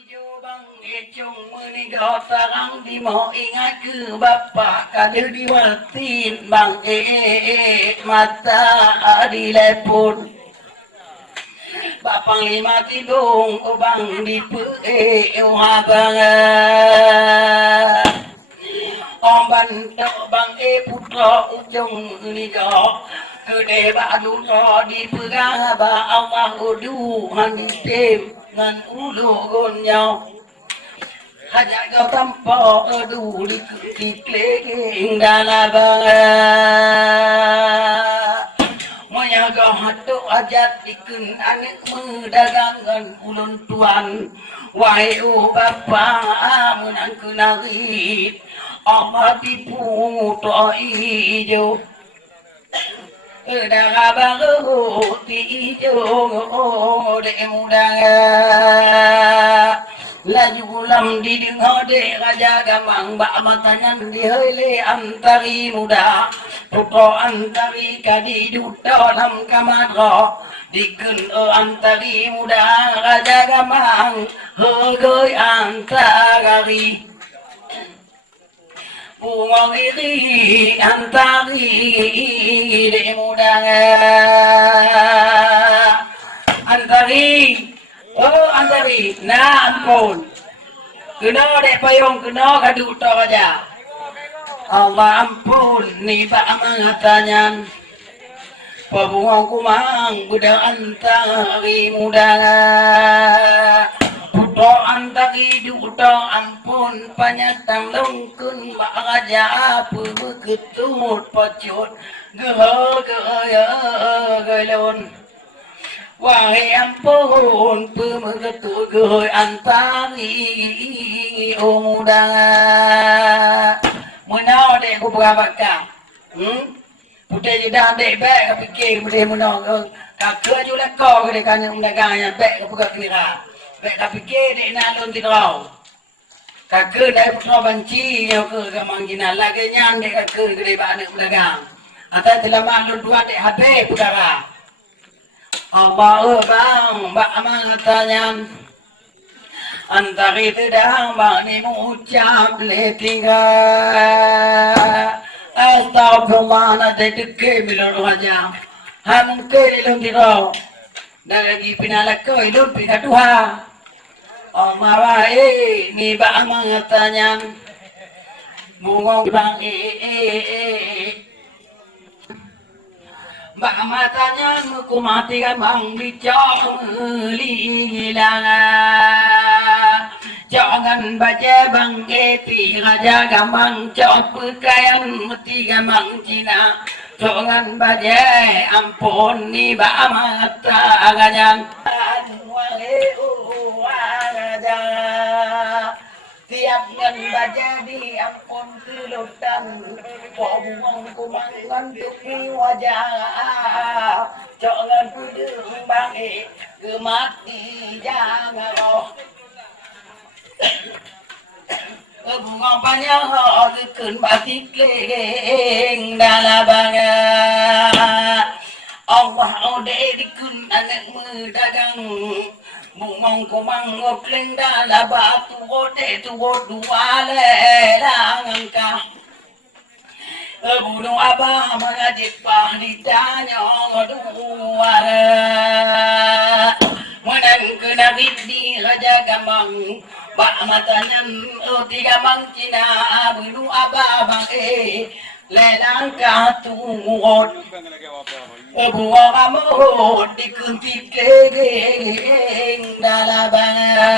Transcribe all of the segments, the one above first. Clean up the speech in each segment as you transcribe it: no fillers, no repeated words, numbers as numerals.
Bang Ecung meninggal sarang di mau ingat ke bapak kada diwaltin Bang mata dilepun Bapang lima tidung bang di habang Om bantu bang putra ujung niga Gede badu ro di pegang ba Allah udu hantem ngan ulu gonyau Hajak kau tampak duli kikling dalabang Maya kau hatuk ajat ikun anik medagangan ulun tuan Wahai bapa menang kenarit Allah tipu to ijo Udara baru ti ijo de mudang Laju lam di dengar de raja gamang bak matanya di hele antari muda Puto antari kadi duta dalam kamar Dikun antari muda raja gamang Hegoi antari Buang iri antari de muda Antari Oh antari, nah ampun Kena dek payung, kena kadu utak aja Allah ampun, ni pak mengatanya Pabungang kumang, budak antari muda Puto antari duta ampun Panyatang lungkun, bak raja apa beketut pacut Gelon Wahai ampun pemegetu goi antari muda menau dek ku berabakah putih jedah dek bek kepikir putih menau kakak juga kau kedek kanya undaganya bek kebuka kira bek kepikir dek nalun tidrau kakak dek putra banci yang ke gamang gina lagi nyan dek kakak kedek bak anak undagang atau telah maklun dua dek habis pudara Allah bang, bak mengatanya Antari tidak bang ni mengucap le tinggal Astagfirullah nanti deke milor raja Hamke ilum tiro Dari pinalak ko ilum pinatuha Allah wae ni bak mengatanya Mungong bang Mbak matanya ku mati gamang dicong lilang Jangan baca bang eti raja gamang cok pekaian mati gamang Cina Jangan baca ampun ni mbak mata agaknya Tiap ngan baca di ampun kelutan Pobong kumangan tuki wajah Jangan kudung bangi Kemati jangan roh Bunga banyak Dukun batik leng Dalabanga Allah ode dikun anak medagang Mungong kumang ngopling dalaba tuwote tuwot duwale langangka Bunuh abah mengajit pah ditanya duwara Menang kena di raja gamang Bak matanya tiga mang Cina Bunuh abah bang lelang katuwot Buang amot dikuntit legeng dalabanga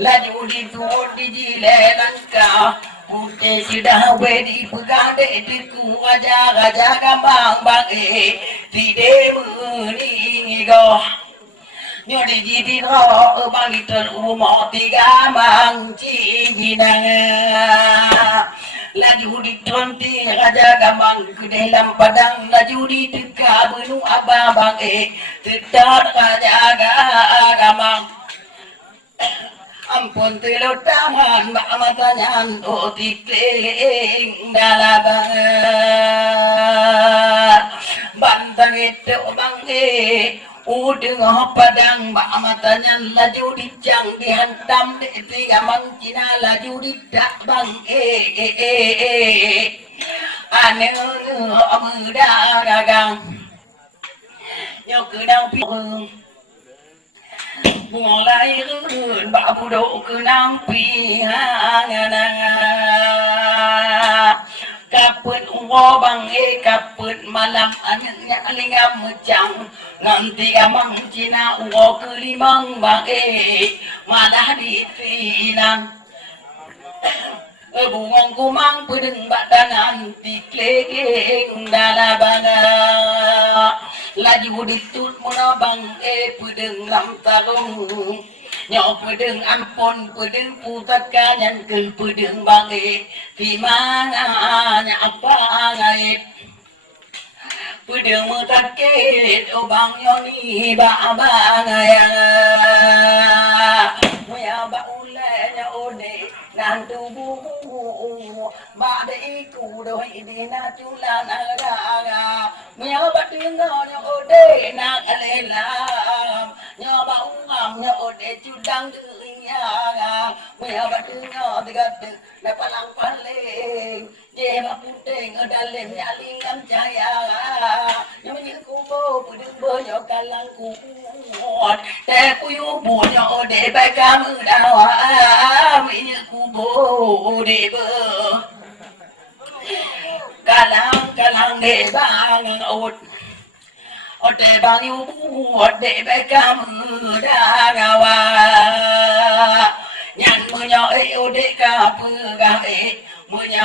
Laju dituot dijilelan ka Putih sudah wedi pegade diku aja-aja gambang bagi Tidak meningigo Nyodi jidi ro bang ditel umot tiga mang cinginanga Laju ditonti raja gamang ke dalam padang laju diteka bunuh abang tetap raja gamang ampun telo taman mak matanya tikling dalabang bantang itu bangke udeng padang bak matanya laju dicang dihantam di tiga mangcina laju didak bangke aneh muda dagang nhok đang phiêu mulai bak budok kenang pihangan kapun uwo bang kapun malam anaknya lingam mecang nanti amang cina uwo kelimang bang malah ditinang buang kumang pedeng badanan dikleng dalabana laju ditut munabang pedeng lam tarung nyo pedeng ampon pedeng putaka nyan ke pedeng bang di mana nya apa ngait pedeng mutaket obang yoni ba ngaya moya ba ule nya ode nan tubuh ba de ku doi di na chula na ga moya ba tingo nya ode na alela nya ba ungam nya ode chudang nya moya ba tingo digat na palang paling je ba puteng dalem nya lingam jaya nya ni ku bo pudeng bo yo kalang ku te ku yu bu nya ode ba kam dawa mi ku bo de bo kalang de bang ot ode bang yu bu ode ba kam dawa nyan mu nya ode ka pu ga munya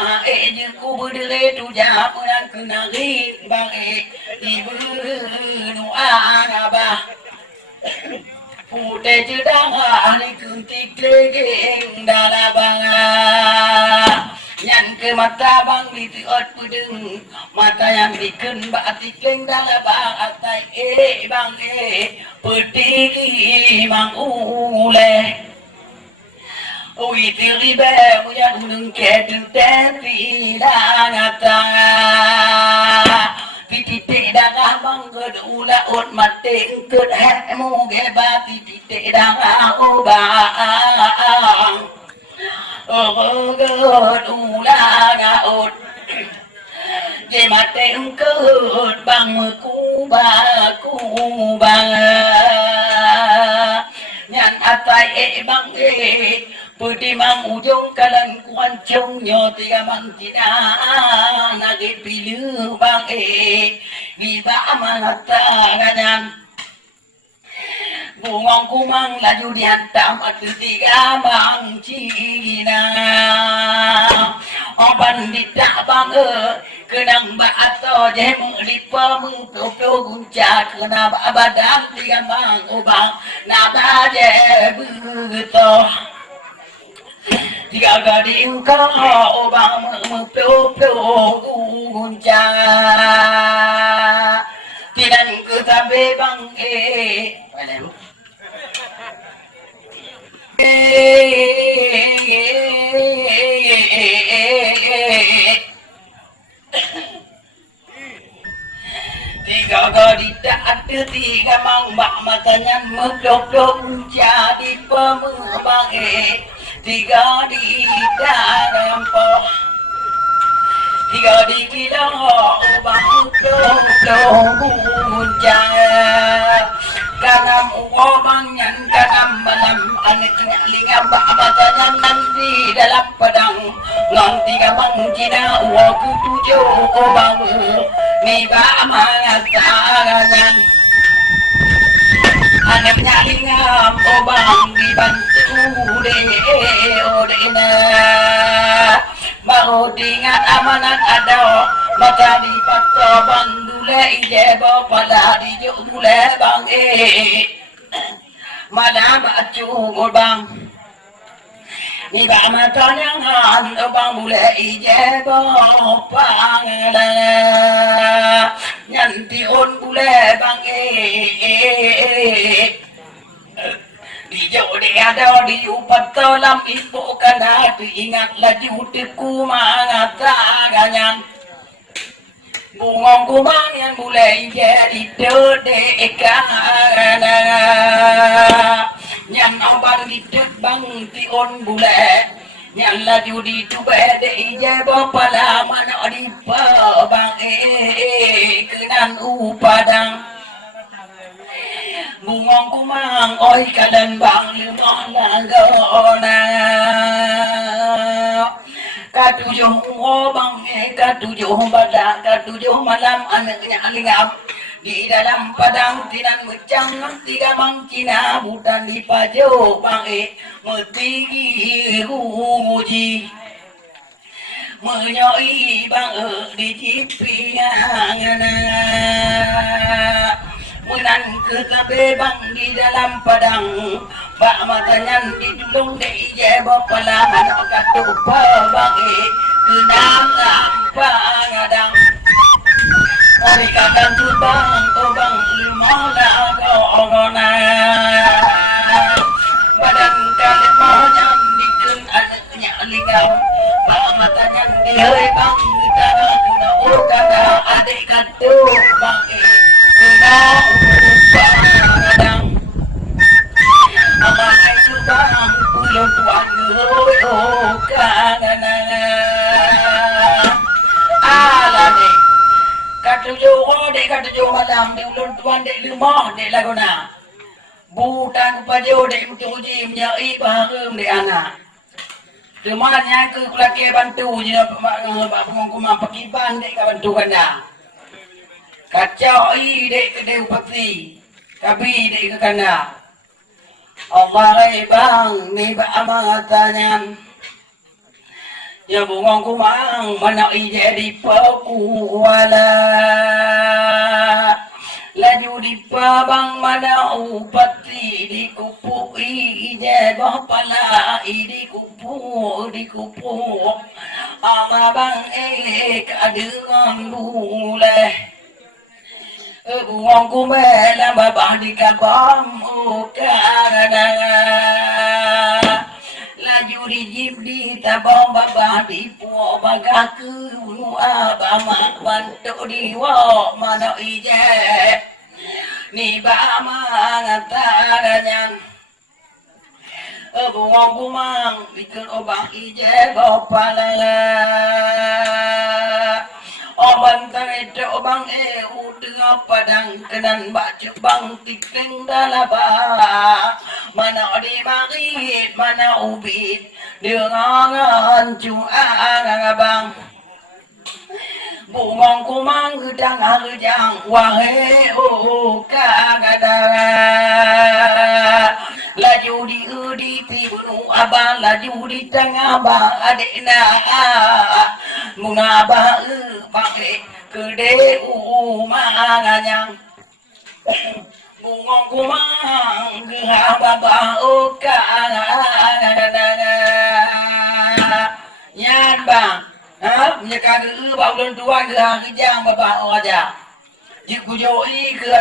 je ku berdere tu ja punan kenari bang ibu nu araba pute jedang ahli kuntik legeng dalabanga nyan ke mata bang ditiot pudeng mata yang diken batik leng dalabang atai bang peti mang ule ui tiri be muya nung ke tu teti dangata titi danga mangod ula ot mate ngkut he mu ge ba titi danga obang god ula ga ot ge mate ngkut bang ku ba nyan atai bang pudi mang ujung kalan kuan chung nyo tiga mang tina nage pilu bang ni ba manata ganyan bungong kumang laju dihantam at tiga mang cina o bandita bang kenang ba ato je lipa mu pyo gunca kena ba badam tiga mang obang na ba je beto tiga gading ka obang pyo gunca tidan ke sampai bang tiga gadita ada tiga mang bak matanya medok jadi pemabang tiga di dalam po tiga di bidang obang gunjang kanam obang yang kanam malam anaknya lingam bak matanya nanti dalam padang nanti kamang cina waku tujuh obang ni ba mangatangan anaknya lingam obang dibantu odena mau dengan amanat ada maka dipato bandule ijebo pada dijule bang mana bacu bang ni ba matanya ngan bang bule ijebo pangala nyanti on bule bang di jauh dia ada di upat dalam ibu kana ingat laju tiku mangata ganyan Bungong kumang yang mulai jadi dedekan Nyam abang ditut bang tion bule Nyam laju ditubah de ije bapala mana di bang kenan upadang Bungong kumang oi kadan bang limah nagona Katujuh bang katujuh badak katujuh malam anaknya lingap di dalam padang tinan mecang tiga mangkina budan di pajo bang metigi uji menyoi bang di cipiang menan ke tabe bang di dalam padang bak matanya di dulung de ije bapala anak katupa bagi kenang pangadang ori kadang tubang tobang lumola gona badan kali mojan dikun anaknya lingam bak matanya di hari bang tanah kena ukada adik katu bagi kenang pangadang Ama itu bang pulau tuan alane katujuh malam di ulun tuan di rumah di laguna bukan pajo di uji menyai bahagum di anak rumahnya ke kulake bantu je pengumum pakiban di bantu kanda kacau di kedai upati kabi di kanda Allah bang ni baamatanya ya bungong kumang mana jadi pakuala laju di pabang mana upati di kupu ije bapala di kupu ama bang kadengan boleh Buang kumela babah di kabam ukana laju di jibdi tabang babah di puak bagah ke abama bantu di wak mana ije ni bama ngataranya buang kumang bikin obang ije bapala Oban itu obang udah padang kenan baca bang tikeng dalaba mana di marit mana ubit dengan cuang bang bungong kumang gedang harjang wahai kagadara laju di tibunu abang laju di tengah bang adekna munabah pakai gede umanganya bungong kumang gehabah nyan bang menyekar bau dan tuan gerah kejang bapak aja jiku joi ke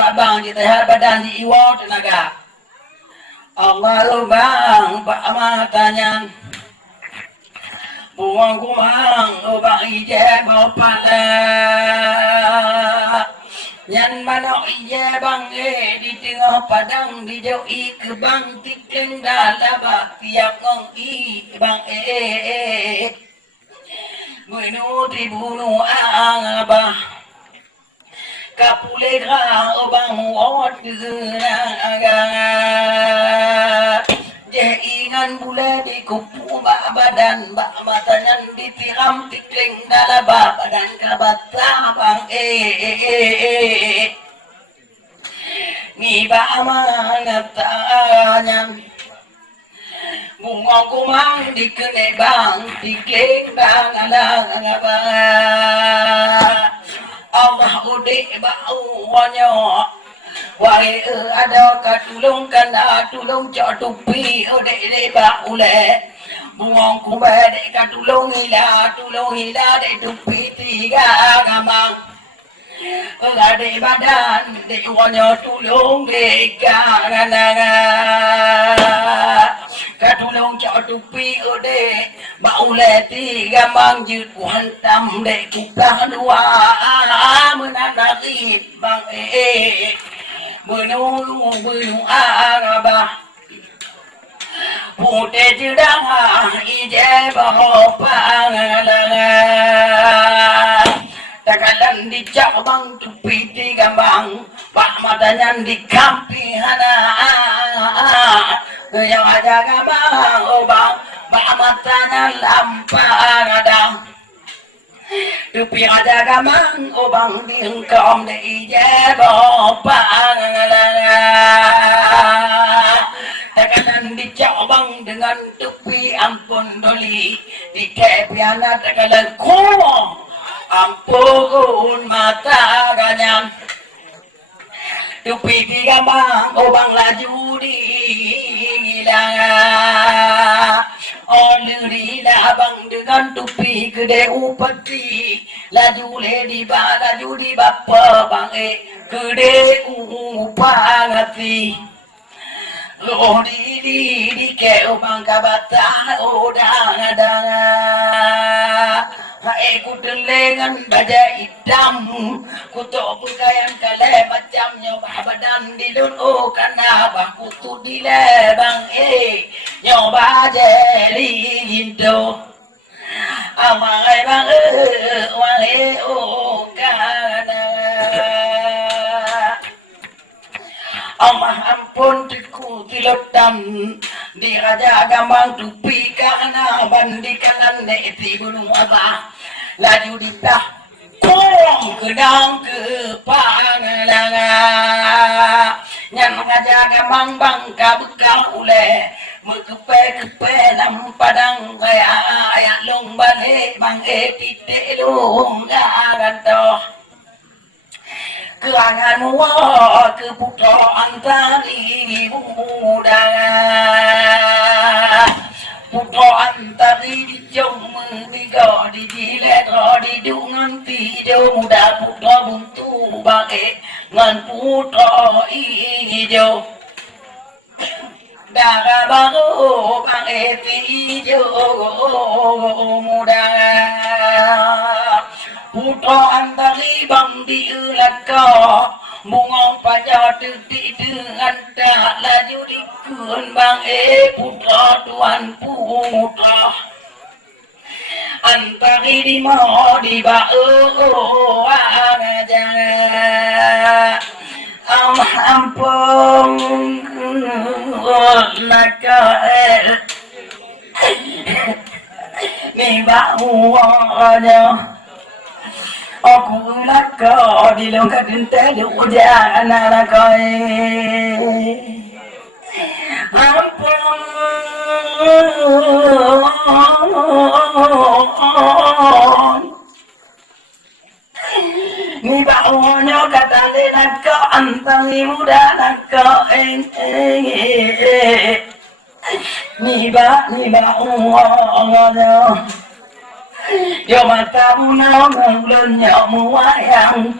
abang di tehar badan di iwa tenaga Allah bang pak matanya buang kumang obang ije bapala nyan mana ije bang di tengah padang di jauh ke bang tikeng dalaba tiap ngong bang menu tribunu abah kapulegra obang wot Ingan bule di kupu badan matanya ditiram tikling dalaba badan kabata bang ni ba amanatanya bungong kumang dikene bang tikling bang alang ba Allah udik bau wanyo Wai ada katulung kana tulung cok tupi ode ba ule buang kumba de katulung hila de tupi tiga gamang ade badan de wanyo tulung de kana katulung cok tupi ode Maulati gamang jut kuhantam de kupang dua menandarit bang benu araba pute judang ije baho pangalala takalan dicak bang tupiti gambang pak madanyan di kampi hana yang aja gambang obang pak matanya lampang ada tupi aja gambang obang diengkom de ije baho pangalala takalan dicabang dengan tupi ampun doli di kepiana takalan kurang ampun mata ganyan tupi tiga bang obang laju di hilang oli labang dengan tupi gede upati laju le di ba laju di bapa bang gede upangati lo di ke ubang kabata udang adang hae kudengan baja hitam kuto pegayang kale macam nyoba badan di dun kana bah kutu di lebang nyoba jeli hindo amai bang wale kana Allah ampun diku tilotan di raja gamang tupi karena bandikan neti gunung abah laju ditah kurang gedang ke pangalanga nyan raja gamang bangka bekal ule mekepe nam padang kaya ayat lomban bang titik longgaran toh kelangan wa ke putra antari muda putra antari di jong mengiga di jilet di dungan tido muda putra buntu bage ngan putra ijo daga baru bage tijo muda putra antari bang diulat ko mungong paja titik dengan tak laju dikun bang putra tuan putra antari di mau di bau aja ampun nakael ni bau aja aku nak kau di longkat telu jangan nak kau ampun ni baunya kata nak kau antang muda nak kau ni bau yo mata buno ngulun nyamu wayang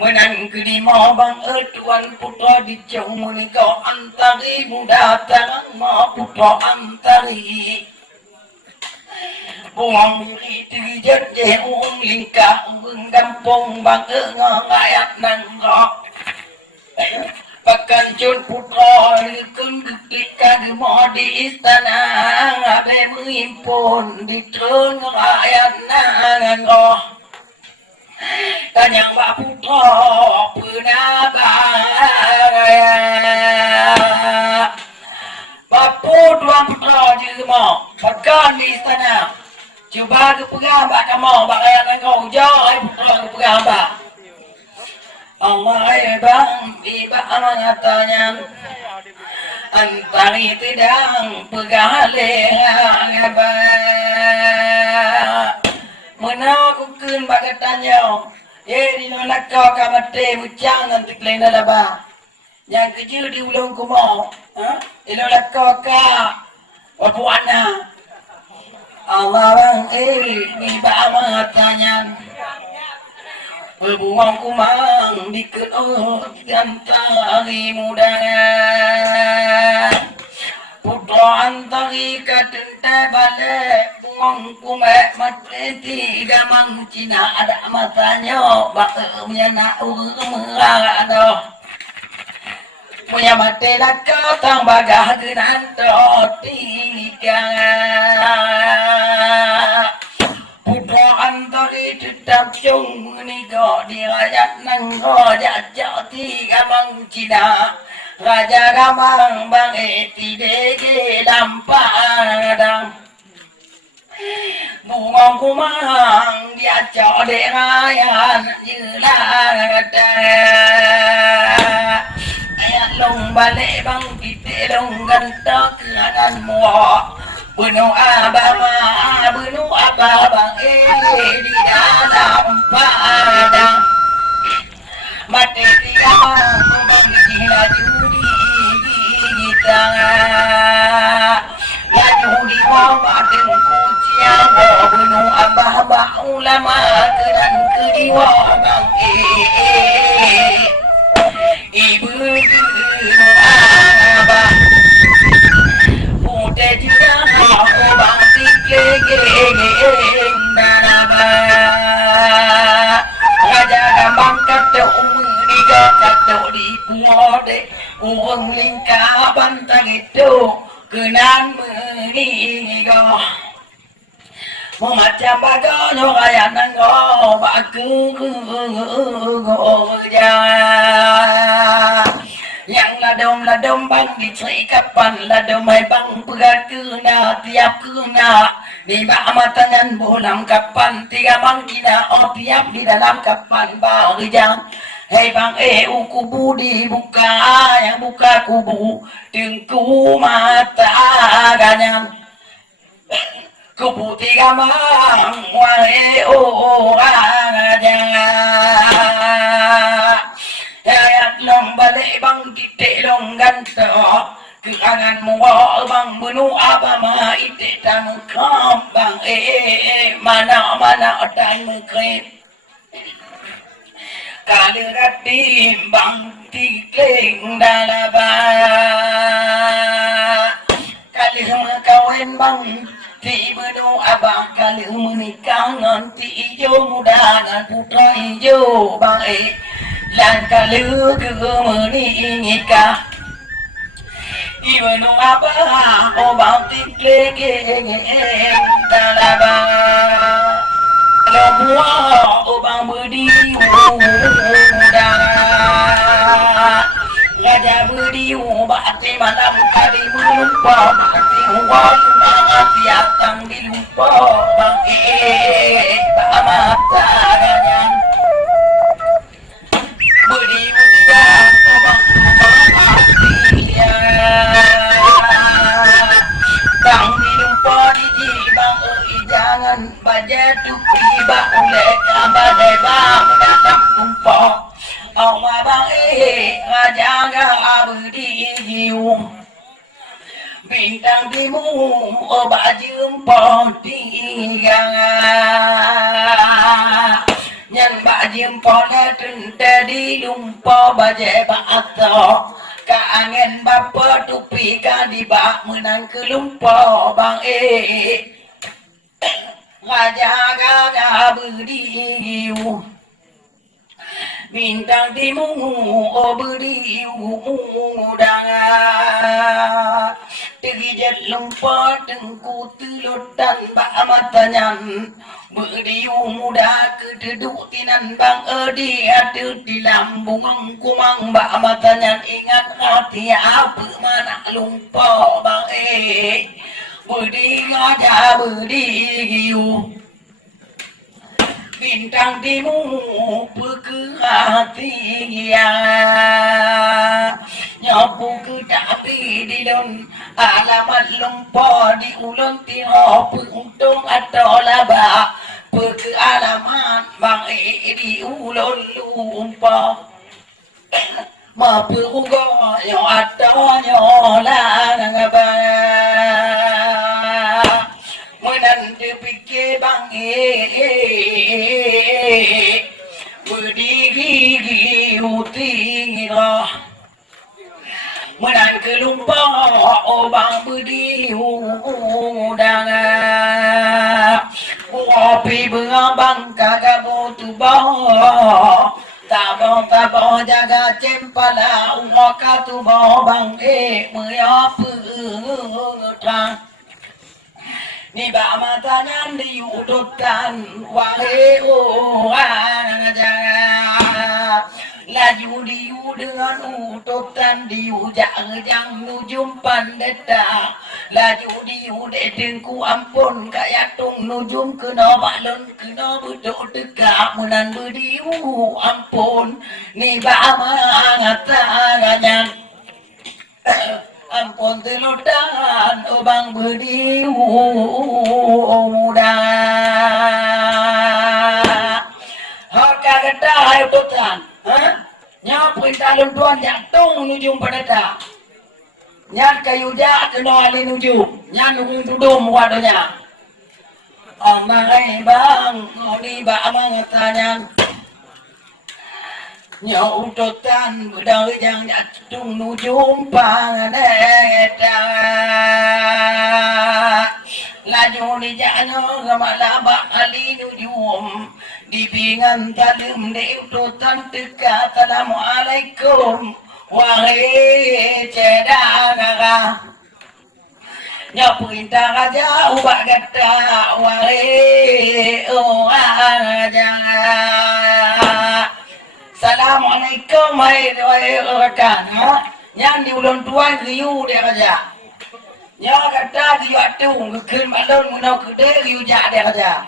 menang kelima bang tuan putra di jauh menikah antari muda terang ma putra antari buang diri tijan jauh lingkah gampung bang ngayat nang Pakan cun putra likun ketika di di istana abe mengimpun di trun rakyat nangan roh tanyang bak putra penabaya bapu dua putra jema pakan di istana coba ke pegambak kamu bak rakyat nangan jauh putra ke pegambak Allah bang iba amanatanya antari tidak pegaleh ba menakukeun bagatannya di nolak kau kamate mucang nanti klena laba yang kecil di ulung kumo nolak kau ka wapuana Allah bang iba amanatanya Bebuang kumang dikenut antari muda putra antari kadente balik buang kumek mati tiga mang Cina ada matanya baknya nak merah punya mati laka tang bagah genan tiga putra antari tetap jung ni go dirayat nang go jajak tiga mang Cina raja gamang bang eti dege lampadang bungong kumang diajak derayan jelada ayat long balik bang kita long gantak kanan muak bunuh abama bunuh abang di dalam padang mati tiga bang gila judi kita laju di bawah dengan kuciang bunuh abah ulama keran kediwa bang ibu abah putih juga bang tiga daraba raja gambang kata umur kata di puade uang lingkapan itu kenan menigo macam bagono kaya nanggo baku yang ladom bang diceri kapan ladom hai bang pegat kena tiap kena di bawah matangan bolam kapan tiga mangkina oh tiap di dalam kapan bang jam hei bang uku budi buka yang buka kubu tengku mata ganyan kubu tiga mang wae orang jangan ayat long balik bang kita long ganto keangan mual bang bunuh abama ite tamu kam bang mana dan mukrim kalau ratim bang tikling dalaba kalau mengkawin bang ti bunuh abang kalau menikah nanti ijo muda dan putra ijo bang dan kalau menikah ibnu abah obang tikling dalaba Lemua obang berdiri muda Raja berdiri bati malam kali melupa Bati uang mati atang dilupa Bangkit tak mata ganyan Berdiri tiga obang mati Bang dilupa di jibang jangan baca tu tiba oleh kabadai bang datang tumpah Allah bang raja abdi jiu bintang timu obat jempol tiga nyan bak jempol tente di lumpah baca bata kaangen bapa tupi ka di bak menang ke lumpah bang Raja gagah berdiri bintang timu berdiri mudangan terjat lumpur tengku telut dan bak matanya berdiri muda keduduk tinan bang edi ada di lambung kumang bak matanya ingat hati apa mana lumpur bang berdiri raja berdiri bintang timu berkerati nyapu ke tapi di don alamat lumpur di ulun tiro untung atau laba perke alamat bang di ulun lumpur Mapu ugo yo atau nyola ngaba menanti pikir bang budi tinggi roh menang kelumpang obang budi udang kopi bengabang kagak butuh bah tabang jaga cempala umaka tu bang meyapu terang ni ba matanya di udutan wahe aja laju diu dengan udutan diu jang nujum pandeta laju diu dedengku ampun kayak tung nujum kena balon kena bedok tegak menan bediu ampun ni ba matanya ampun teludan obang bediu muda hak kagak ayo tutan nyapuin talun tuan jantung nujum pendeta nyan kayu jak kena ali nujum nyan nujum dudum wadonya Omai bang oni ba mangatanya nhau tutan bedang jang jantung nujum panganeta laju di jano gamalaba ali nujum di pingan talim de tutan teka assalamualaikum wahai cedanga nyapuin aja ubah gata wahai aja Assalamualaikum wahai rekan yang di ulang tuan riu dia aja nya kata dia tung ke malon munau kede riu jak dia aja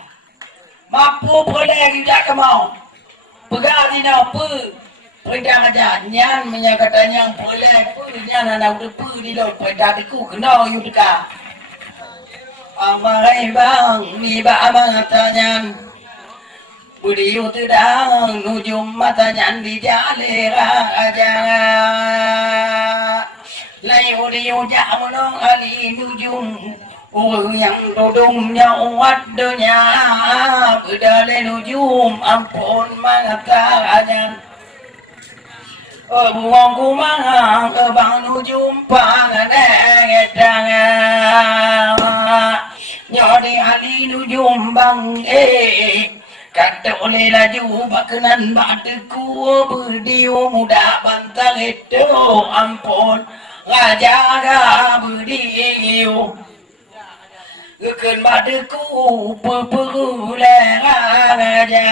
mampu boleh riu jak kemau pegang dina pe pedang aja nyan menyakatanya boleh pe nyan anak udah pe di lo pedang ku kena yu deka amai bang ni ba amang katanya Budi utang nujum matanya di jalera aja layu diu jamunong ali nujum yang dudungnya wadunya bedale nujum ampun mangatanya buang kumang bang nujum panganetang nyodi ali nujum bang kata oleh laju bakanan bateku berdiu muda bantang itu ampun ngajaga berdiu kekan bateku pepuleh aja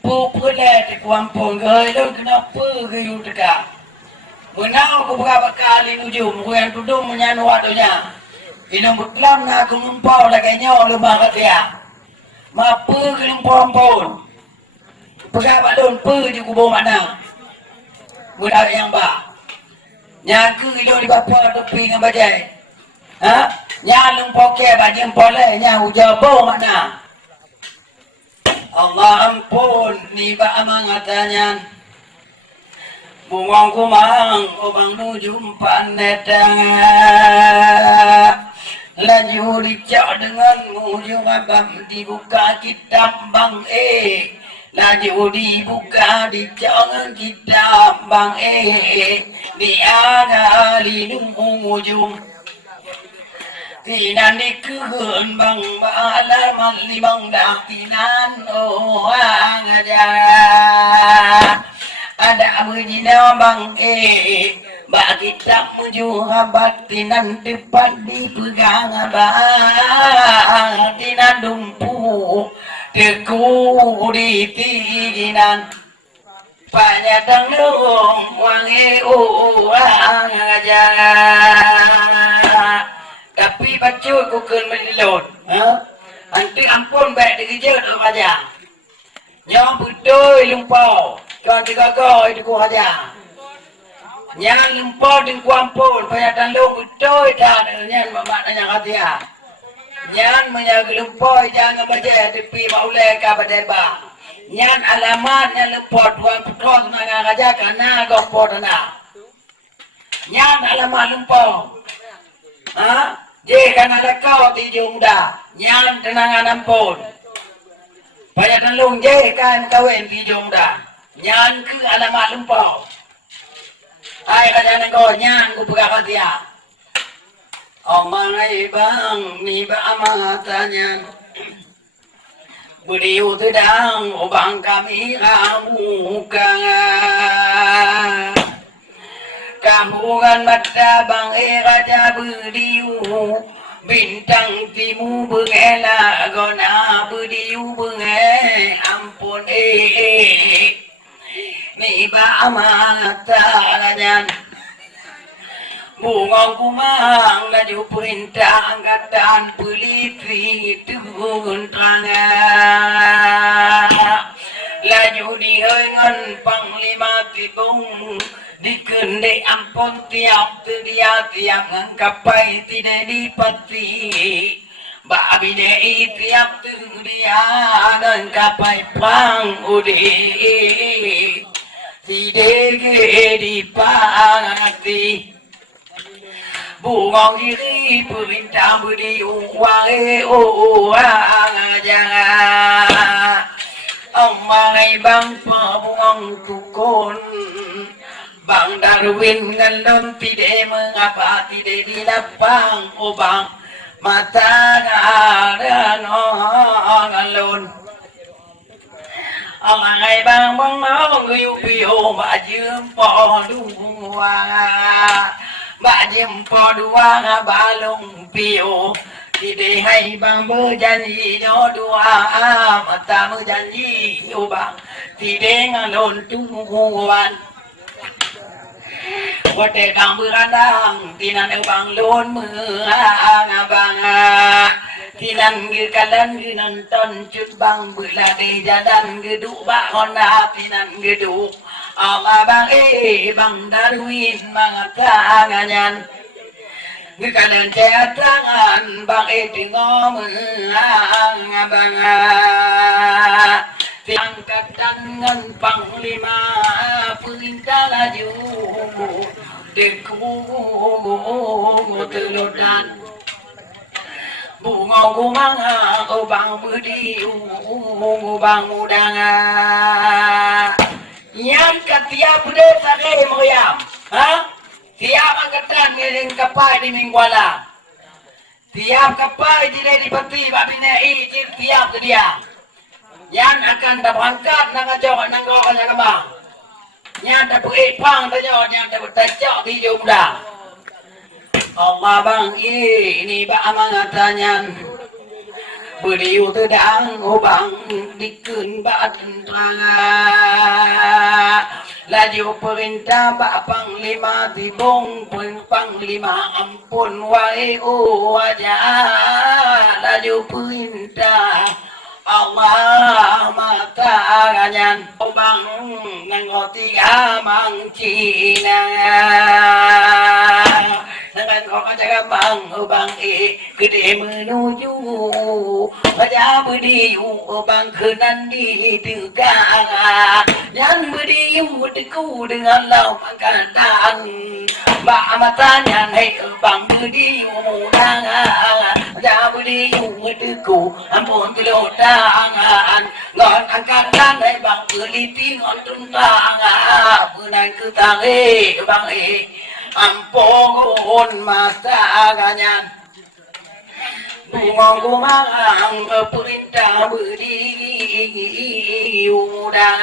pepuleh teku ampun gaya kenapa gaya dekat menang aku berapa kali nujum aku yang duduk menyanu wadonya inang berkelam nak aku ngumpau lagi nyok lemah dia Mapa keling pompon. Pegabat don pe di kubur mana. Budak yang ba. Nyaku hidup di bapa tepi dengan bajai. Nyalung poke bajing pole nya ujabo mana. Allah ampun ni ba amangatanya. Bungong kumang obang nujum panetang. Laju dicak dengan mujung abang dibuka kitab bang laju dibuka dicak dengan kitab bang diada lindung mujung tinan dikehun bang balaman limang dah tinan aja ada bujina bang bagi tak muju habat tinan depan dipegang abang tinan dumpu teku di tinan panyadang dong wangi uang aja tapi bacu ku ken melilot anti ampun baik dikerja tu aja nyong betul lumpau kan digagal itu ku aja Nyan lumpur di kuampun, payatan lu betul dan nyan maknanya katia. Nyan menjaga lumpur jangan baca tepi maulai ka badeba. Nyan alamatnya lumpur tuan putra semangat aja karena gompor tanah. Nyan alamat lumpur. Jika ada kau tiju muda, nyan tenangan ampun. Payakan long je kan kawen di jongda. Nyan ke alamat lumpau. Ai kanya ko nyan ko pagka dia. Omangai bang ni ba amatanya. Beliau sedang obang kami kamu kamu kan mata bang raja beliau bintang timu bengela gona beliau benge ampun ni ba amatanya. Bunga kumang laju perintah angkatan pelitri turun terang laju dihengan panglima tibung dikendek ampun tiap tiap ngangkapai tidak dipati babine tiap dia ngangkapai pang udi tidak dipati bunga diri perintah beri uang jangan omai bang pabungang tukun bang Darwin ngalon tidak mengapa tidak dilapang bang mata ada ngalon omai bang mau yupiu majum podua Mbak jempo dua balung pio Tidak hai bang berjanji dua mata berjanji bang Tidak ngalon tungguan Wate kang berandang Tinan bang lon mengang bang Tinan gekalan nonton cut bang Berlade jalan geduk bak hona Tinan geduk bang bang Darwin mangatangan Gekalan tangan bang tingom bang Angkatan dengan panglima perintah laju Deku telodan Bunga kumanga bang budi bang mudanga Yang ketiap desa ke moyam Tiap angkatan ngiring kapai di mingguala Tiap kapai di peti babine ijir tiap ke dia Yan akan berangkat nang ajak nang kau nya kembang. Yan dapat ipang tanya yan dapat tajak di jumda. Allah bang ini ba amangatanya. Beliau sedang obang dikeun ba terang. Laju perintah ba panglima tibung panglima ampun wae wajah laju perintah Allah mataganyan obang nangoti amang Cina dengan kau jaga bang obang gede menuju aja beriu obang kenan di tegang yang beriu teku dengan lau angkatan mbak matanya hai obang beriu aja beriu teku ampun tangan ngon angkatan hai bang peliti ngon tuntangan bulan ke tangi bang ampun masa ganyan bunga kumangang perintah beri udang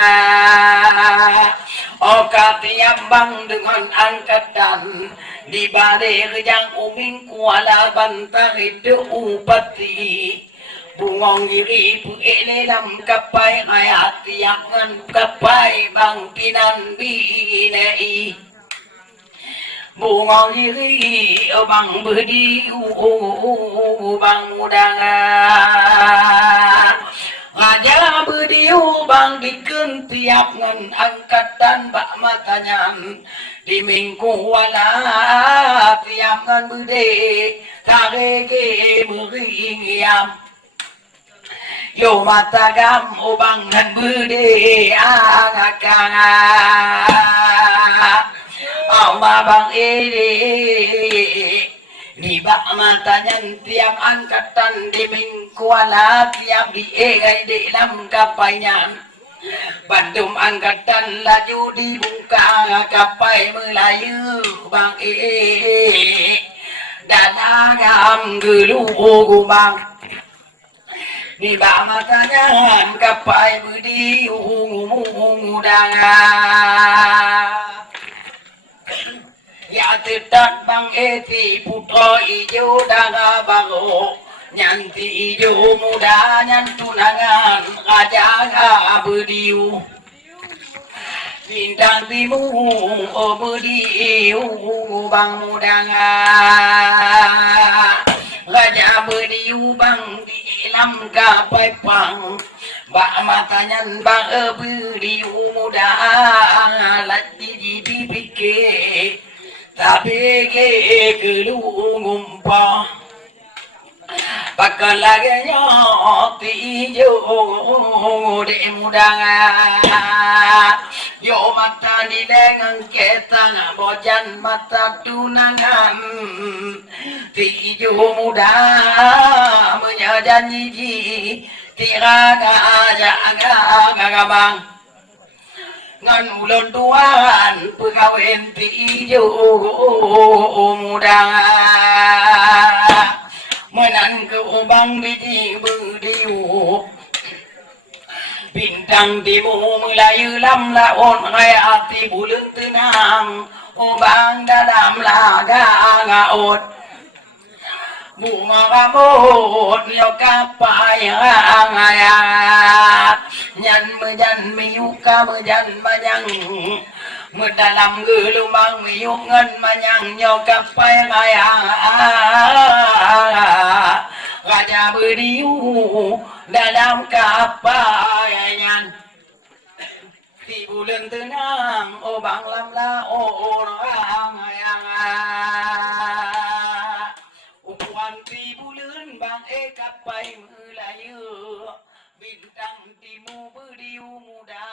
oka tiap bang dengan angkatan di badai yang uming kuala bantar itu upati bungong diri puele lam kapai ayat yang kapai bang pinan binei bungong diri bang bedi bang mudang raja bedi bang dikeun tiap ngan angkatan bak matanya di minggu wala tiap ngan bede tarege meringiam yo mata gam obang ngan bede angakang Allah bang Nibak matanya tiap angkatan di mingkuala tiap di di dalam kapainya Bandung angkatan laju dibuka kapai Melayu bang danagam gelu gubang Nibak matanya kapai budi ungudangan ya tidak bang eti putra ijo daga bago nyanti ijo muda nyantunangan raja abdiu bintang timu bediu bang mudanga raja bediu bang di ilam gapai pang bak matanya bang bediu muda lagi dipikir tapi kelungumpa bakal lagi nyoti jo de mudanga yo mata di dengan ketang bojan mata tunangan ti jo muda menyajanji tiraga jaga bang ngan ulun tuan pegawai tijo muda menan ke ubang biji berdiu bintang timu Melayu lam laon raya hati bulan tenang ubang dalam laga ngaut bunga rambut yo kapai ngaya nyan mejan miyuka mejan manyang medalam gelombang miyungan manyang yo kapai ngaya raja beriu dalam kapai nyan di bulan tenang obang lamla orang ayang Wanti bulan bang kapai Melayu bintang timu beriu muda